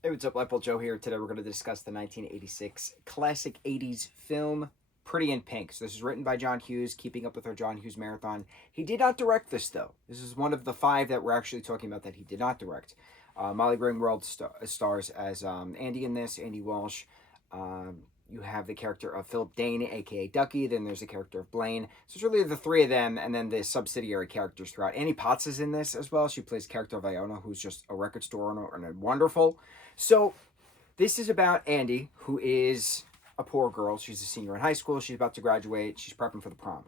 Hey, what's up, Lightbolt Joe here. Today we're going to discuss the 1986 classic 80s film, Pretty in Pink. So this is written by John Hughes, keeping up with our John Hughes marathon. He did not direct this, though. This is one of the five that we're actually talking about that he did not direct. Molly Ringwald stars as Andy in this, Andy Walsh. You have the character of Philip Dane, aka Ducky. Then there's the character of Blaine. So it's really the three of them, and then the subsidiary characters throughout. Annie Potts is in this as well. She plays the character of Iona, who's just a record store owner and wonderful. So this is about Andy, who is a poor girl. She's a senior in high school. She's about to graduate. She's prepping for the prom.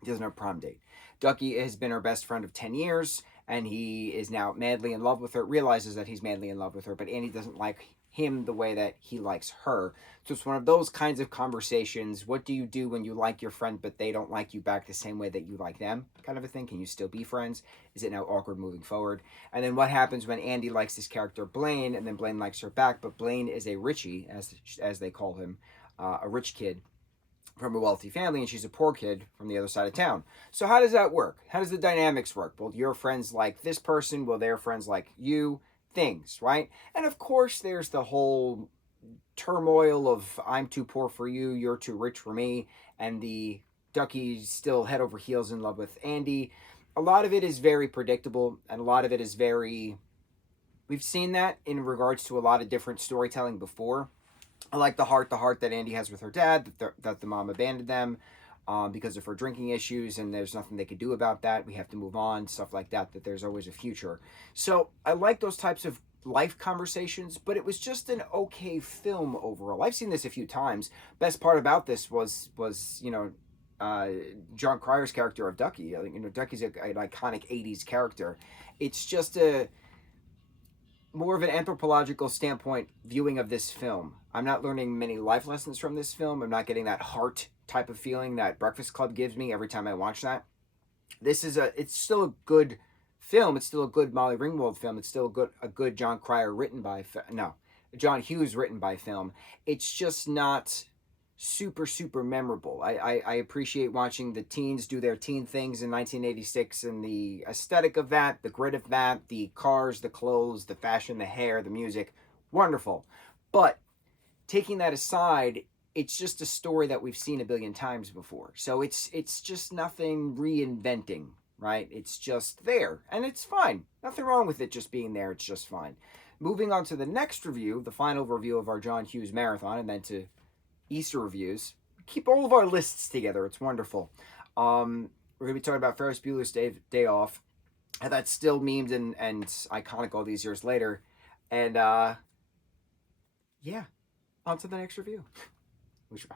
He doesn't have a prom date. Ducky has been her best friend of 10 years, and he is now madly in love with her, realizes that he's madly in love with her, but Andy doesn't like him the way that he likes her. So it's one of those kinds of conversations. What do you do when you like your friend, but they don't like you back the same way that you like them? Kind of a thing. Can you still be friends? Is it now awkward moving forward? And then what happens when Andy likes this character, Blaine, and then Blaine likes her back, but Blaine is a Richie, as they call him, a rich kid from a wealthy family, and she's a poor kid from the other side of town. So how does that work? How does the dynamics work? Well, your friends like this person, well, their friends like you, things, right? And of course, there's the whole turmoil of I'm too poor for you, you're too rich for me, and the Ducky's still head over heels in love with Andy. A lot of it is very predictable, and a lot of it is very... We've seen that in regards to a lot of different storytelling before. I like the heart that Andy has with her dad, that the mom abandoned them because of her drinking issues, and there's nothing they could do about that. We have to move on, stuff like that, that there's always a future. So I like those types of life conversations, but it was just an okay film overall. I've seen this a few times. Best part about this was John Cryer's character of Ducky. Ducky's an iconic 80s character. It's just a more of an anthropological standpoint viewing of this film. I'm not learning many life lessons from this film. I'm not getting that heart type of feeling that Breakfast Club gives me every time I watch that. It's still a good film. It's still a good Molly Ringwald film. It's still a good John Cryer John Hughes written by film. It's just not super memorable. I appreciate watching the teens do their teen things in 1986 and the aesthetic of that, the grit of that, the cars, the clothes, the fashion, the hair, the music. Wonderful. But taking that aside, it's just a story that we've seen a billion times before. So it's just nothing reinventing, right? It's just there, and it's fine. Nothing wrong with it just being there. It's just fine. Moving on to the next review, the final review of our John Hughes marathon, and then to Easter reviews. Keep all of our lists together. It's wonderful. We're going to be talking about Ferris Bueller's Day Off. And that's still memed and iconic all these years later. And yeah, on to the next review. We should